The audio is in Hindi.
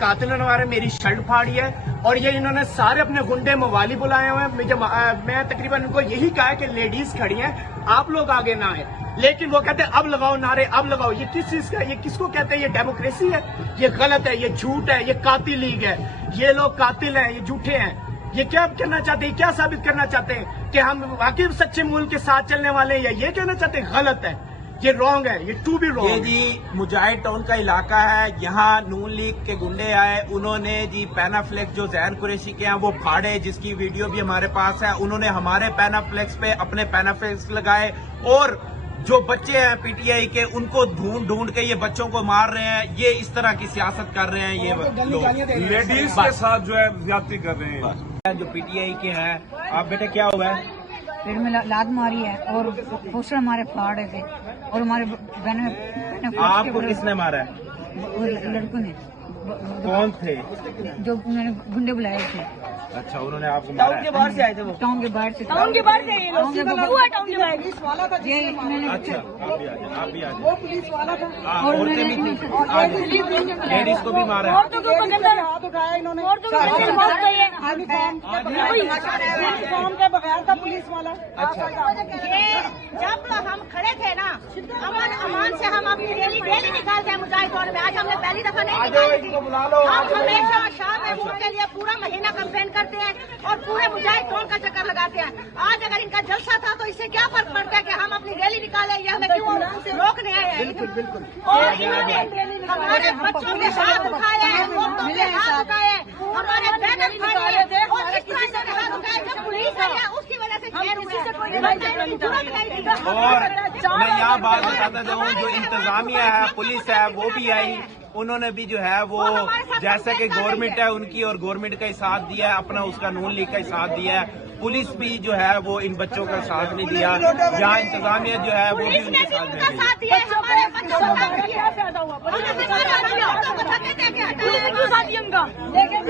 कातिल ने हमारे मेरी शर्ट फाड़ी है और ये इन्होंने सारे अपने गुंडे मवाली बुलाए हुए हैं। मैं तकरीबन इनको यही कहा है कि लेडीज खड़ी हैं, आप लोग आगे ना आए, लेकिन वो कहते हैं अब लगाओ नारे, अब लगाओ। ये किस चीज का, ये किसको कहते हैं? ये डेमोक्रेसी है? ये गलत है, ये झूठ है, ये कातिल लीग है। ये लोग कातिल हैं, ये झूठे हैं। ये क्या करना चाहते हैं, क्या साबित करना चाहते हैं कि हम वाकई सच्चे मुल्क के साथ चलने वाले हैं, या ये कहना चाहते हैं गलत है? ये रॉन्ग है, ये टू बी रॉन्ग। ये जी मुजाहिद टाउन का इलाका है। यहाँ नून लीग के गुंडे आए, उन्होंने जी पैनाफ्लेक्स जो जैन कुरैशी के हैं वो फाड़े, जिसकी वीडियो भी हमारे पास है। उन्होंने हमारे पैनाफ्लेक्स पे अपने पैनाफ्लेक्स लगाए और जो बच्चे हैं पीटीआई के, उनको ढूंढ ढूंढ के ये बच्चों को मार रहे हैं। ये इस तरह की सियासत कर रहे हैं ये लोग, लेडीज के साथ जो है ज्यादती कर रहे हैं। जो पीटीआई के हैं। आप बेटे क्या हुआ है? पेट में लात मारी है और पोस्टर हमारे फाड़ रहे थे और हमारे बहन आपको किसने मारा है? लड़कों ने। कौन थे? जो उन्होंने गुंडे बुलाए थे। अच्छा, उन्होंने आपको मारा है? बाहर से आए थे वो। टाउन के बाहर से। टाउन के बाहर से ये लोग टाउन के बाहर पुलिस वाला था। अच्छा, आप भी आ वो पुलिस वाला था जाओ। औरतें भी थी, लेडीज को भी मारा है। औरतों के ऊपर गंदा हाथ उठाया इन्होंने। औरतों के ऊपर मौत गई है। यूनिफॉर्म के बगैर था पुलिस वाला। जब हम खड़े थे ना, अमन अमान से हम अपनी रैली डेली निकालते हैं मुजाहिद टोन में। आज हमने पहली दफा नहीं निकाली थी। हम हमेशा शाह महबूब के लिए पूरा महीना कैंपेन करते हैं और पूरे मुजाहिद टोन का चक्कर लगाते हैं। आज अगर इनका जलसा था तो इससे क्या फर्क पड़ता है कि हम अपनी रैली निकाले, ये हमें क्यों रोकने आए हैं? और इन्होंने हमारे बच्चों के हाथ उठाए हैं, औरतों के हाथ उठाए, हमारे बैनर फाड़े थे और इस तरह से हाथ उठाए। जब पुलिस आई है उसकी वजह से और मैं यहाँ बात बताता जाऊँ, जो इंतजामिया है, पुलिस है, वो भी आई। उन्होंने भी जो है वो जैसे कि गवर्नमेंट है उनकी और गवर्नमेंट का ही साथ दिया है, अपना उसका नून लीग का ही साथ दिया है। पुलिस भी जो है वो इन बच्चों का साथ नहीं दिया। यहाँ इंतजामिया जो है वो भी उनके साथ नहीं दिया। हमारे बच्चों का क्या फायदा हुआ? लेकिन